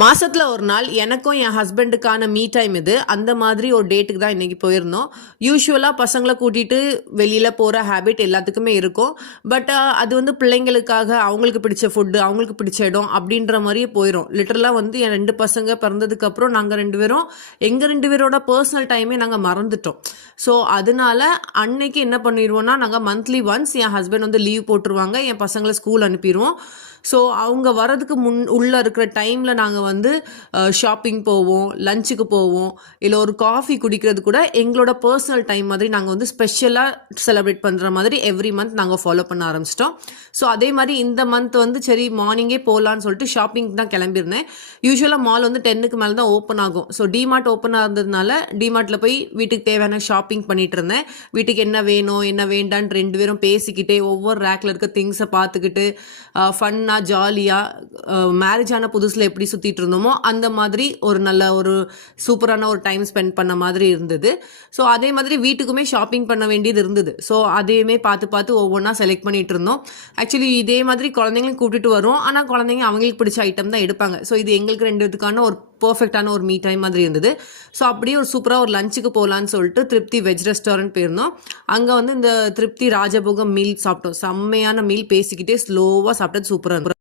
மாசத்துல ஒரு நாள் எனக்கும் என் ஹஸ்பண்டுக்கான மீ டைம் இது. அந்த மாதிரி ஒரு டேட்டுக்கு தான் இன்னைக்கு போயிருந்தோம். யூசுவலா பசங்கள கூட்டிட்டு வெளியில போற ஹேபிட் எல்லாத்துக்குமே இருக்கும். பட் அது வந்து பிள்ளைங்களுக்காக அவங்களுக்கு பிடிச்ச ஃபுட்டு, அவங்களுக்கு பிடிச்ச இடம் அப்படின்ற மாரியே போயிரும். லிட்டரலா வந்து என் 2 பசங்க பிறந்ததுக்கு அப்புறம் நாங்க 2 பேரும் எங்க 2 பேரோட பர்சனல் டைமே நாங்க மறந்துட்டோம். ஸோ அதனால அன்னைக்கு என்ன பண்ணிருவோம்னா, நாங்க மந்த்லி ஒன்ஸ் என் ஹஸ்பண்ட் வந்து லீவ் போட்டுருவாங்க. என் பசங்கள ஸ்கூல் அனுப்பிருவோம். ஸோ அவங்க வரதுக்கு உள்ள இருக்கிற டைம்ல நாங்க வந்து ஷாப்பிங் போவோம், லஞ்சுக்கு போவோம், இல்லை ஒரு காஃபி குடிக்கிறது கூட எங்களோட பர்சனல் டைம் மாதிரி நாங்கள் வந்து ஸ்பெஷலாக செலிப்ரேட் பண்ணுற மாதிரி எவ்ரி மந்த் நாங்கள் ஃபாலோ பண்ண ஆரம்பிச்சிட்டோம். ஸோ அதே மாதிரி இந்த மந்த் வந்து சரி மார்னிங்கே போகலான்னு சொல்லிட்டு ஷாப்பிங் தான் கிளம்பியிருந்தேன். யூஸ்வலாக மால் வந்து 10க்கு மேலே தான் ஓப்பன் ஆகும். ஸோ டிமார்ட் ஓப்பனாக இருந்ததுனால டிமார்ட்டில் போய் வீட்டுக்கு தேவையான ஷாப்பிங் பண்ணிட்டு இருந்தேன். வீட்டுக்கு என்ன வேணும் என்ன வேண்டான்னு 2 பேரும் பேசிக்கிட்டே ஒவ்வொரு ரேக்கில் இருக்க திங்ஸை பார்த்துக்கிட்டு ஃபன்னாக ஜாலியாக மேரேஜ் ஆன புதுசில் எப்படி சுற்றிட்டு இருந்தோமோ அந்த மாதிரி ஒரு நல்ல ஒரு சூப்பரான ஒரு டைம் ஸ்பெண்ட் பண்ண மாதிரி இருந்தது. ஸோ அதே மாதிரி வீட்டுக்குமே ஷாப்பிங் பண்ண வேண்டியது இருந்தது. ஸோ அதையுமே பார்த்து ஒவ்வொன்றா செலக்ட் பண்ணிட்டு இருந்தோம். ஆக்சுவலி இதே மாதிரி குழந்தைங்களையும் கூட்டிட்டு வரோம். ஆனால் குழந்தைங்க அவங்களுக்கு பிடிச்ச ஐட்டம் தான் எடுப்பாங்க. ஸோ இது எங்களுக்கு 2 பேத்துக்கான ஒரு பர்ஃபெக்டான ஒரு மீ டைம் மாதிரி இருந்தது. ஸோ அப்படியே ஒரு சூப்பராக ஒரு லஞ்சுக்கு போகலான்னு சொல்லிட்டு திருப்தி வெஜ் ரெஸ்டாரண்ட் போயிருந்தோம். அங்கே வந்து இந்த திருப்தி ராஜபோகம் மீல் சாப்பிட்டோம். செம்மையான மீல், பேசிக்கிட்டே ஸ்லோவாக சாப்பிட்டது சூப்பராக இருக்கும்.